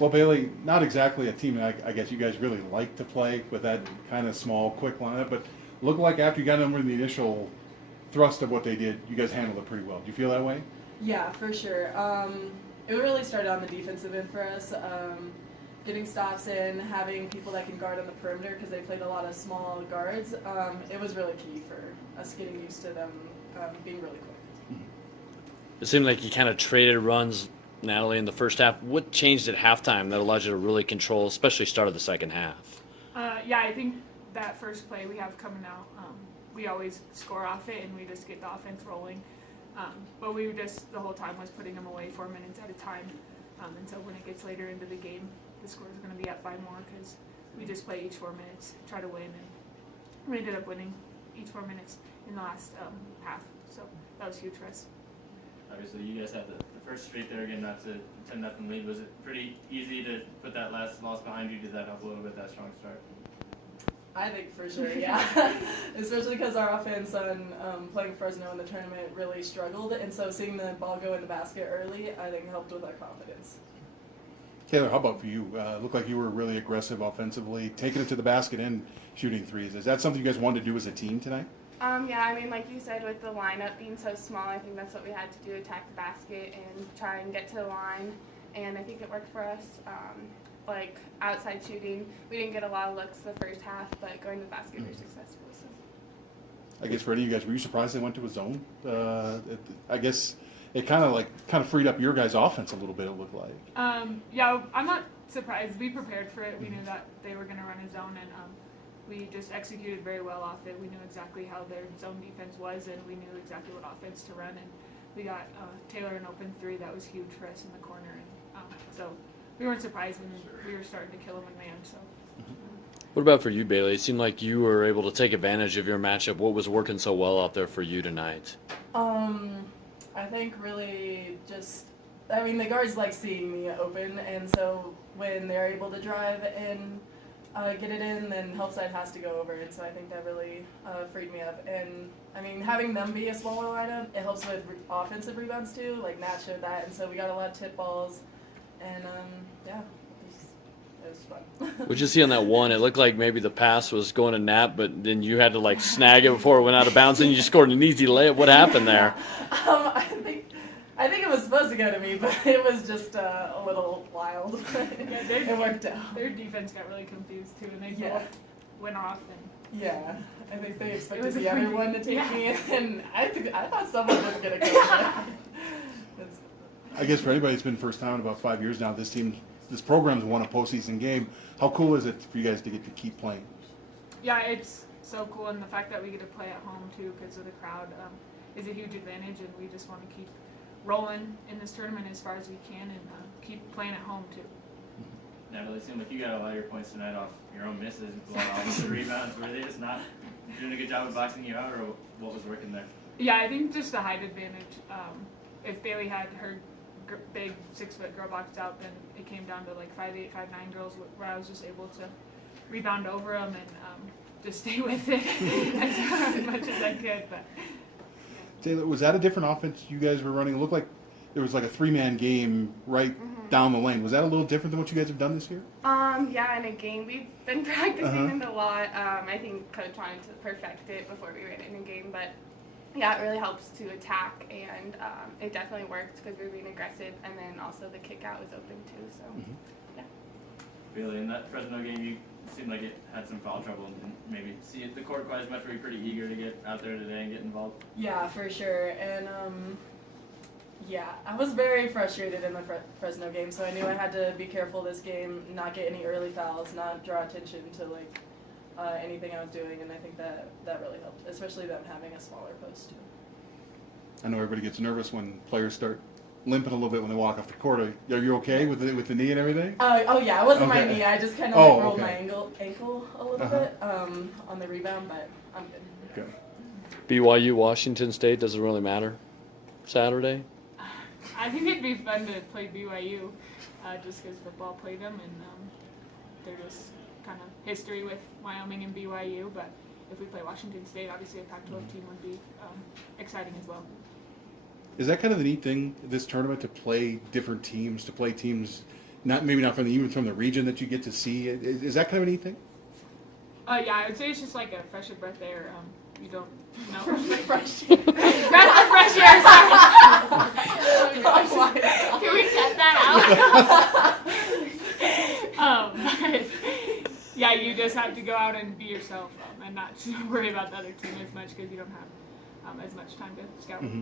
Well, Bailee, not exactly a team I guess you guys really like to play with that kind of small, quick lineup, but looked like after you got them in the initial thrust of what they did, you guys handled it pretty well. Do you feel that way? Yeah, for sure. It really started on the defensive end for us. Getting stops in, having people that can guard on the perimeter because they played a lot of small guards. It was really key for us getting used to them being really quick. It seemed like you kind of traded runs, Natalie, in the first half. What changed at halftime that allowed you to really control, especially start of the second half? Yeah, I think that first play we have coming out, we always score off it and we just get the offense rolling. But we were just, the whole time was putting them away 4 minutes at a time. And so when it gets later into the game, the score is going to be up by more because we just play each 4 minutes, try to win, and we ended up winning each 4 minutes in the last half. So that was huge for us. Obviously, you guys had the first streak there again, not to 10-0 lead. Was it pretty easy to put that last loss behind you? Did that help a little bit, that strong start? I think for sure, yeah. Especially because our offense on playing Fresno in the tournament really struggled, and so seeing the ball go in the basket early, I think helped with our confidence. Taylor, how about for you? Looked like you were really aggressive offensively, taking it to the basket and shooting threes. Is that something you guys wanted to do as a team tonight? Yeah, I mean, like you said, with the lineup being so small, I think that's what we had to do, attack the basket and try and get to the line, and I think it worked for us. Like outside shooting, we didn't get a lot of looks the first half, but going to the basket we were successful. So. I guess for any of you guys, were you surprised they went to a zone? I guess it kind of freed up your guys' offense a little bit, it looked like. Yeah, I'm not surprised. We prepared for it. We knew that they were going to run a zone, and we just executed very well off it. We knew exactly how their zone defense was, and we knew exactly what offense to run. And we got Taylor an open three that was huge for us in the corner. And so we weren't surprised when we were starting to kill them in man. So. What about for you, Bailee? It seemed like you were able to take advantage of your matchup. What was working so well out there for you tonight? I think really just, I mean, the guards like seeing me open, and so when they're able to drive and get it in, then help side has to go over, and so I think that really freed me up. And I mean, having them be a smaller lineup, it helps with offensive rebounds too. Like Nat showed that, and so we got a lot of tip balls, and yeah. It was fun. What'd you see on that one? It looked like maybe the pass was going to Nat, but then you had to like snag it before it went out of bounds, and you just scored an easy layup. What happened there? I think it was supposed to go to me, but it was just a little wild. Yeah, it worked out. Their defense got really confused too, and they both went off. And yeah, I think they expected the other one to take me, and I thought someone was gonna go. I guess for anybody, it's been first time in about 5 years now. This program's won a postseason game. How cool is it for you guys to get to keep playing? Yeah, it's so cool, and the fact that we get to play at home too because of the crowd is a huge advantage, and we just want to keep rolling in this tournament as far as we can and keep playing at home too. Natalie, it seemed like you got a lot of your points tonight off your own misses, blowing off the rebounds. Were they just not doing a good job of boxing you out, or what was working there? Yeah, I think just the height advantage. If Bailee had her big 6-foot girl boxed out, then it came down to like 5'8", 5'9" girls where I was just able to rebound over them and just stay with it as much as I could. But Taylor, was that a different offense you guys were running? It looked like there was like a 3-man game right down the lane. Was that a little different than what you guys have done this year? Yeah, in a game we've been practicing it a lot. I think Coach wanted to perfect it before we ran it in a game, but yeah, it really helps to attack, and it definitely worked because we were being aggressive, and then also the kick out was open too. So yeah. Really, in that Fresno game, you seemed like it had some foul trouble and didn't maybe see the court quite as much. Were you pretty eager to get out there today and get involved? Yeah, for sure. And yeah, I was very frustrated in the Fresno game, so I knew I had to be careful this game, not get any early fouls, not draw attention to like anything I was doing, and I think that really helped, especially them having a smaller post too. I know everybody gets nervous when players start limping a little bit when they walk off the court. Are you okay with the knee and everything? Oh yeah, it wasn't my knee. I just kind of rolled my ankle a little bit on the rebound, but I'm good. Okay. BYU, Washington State, doesn't really matter Saturday? I think it'd be fun to play BYU just because football played them, and they're just kind of history with Wyoming and BYU. But if we play Washington State, obviously a Pac-12 team would be exciting as well. Is that kind of the neat thing, this tournament, to play different teams, to play teams maybe not even from the region that you get to see. Is that kind of a neat thing? Yeah, I would say it's just like a fresh breath of air. You don't know. Fresh. breath of fresh air. Sorry. Can we cut that out? But yeah, you just have to go out and be yourself and not worry about the other team as much because you don't have as much time to scout. Mm-hmm.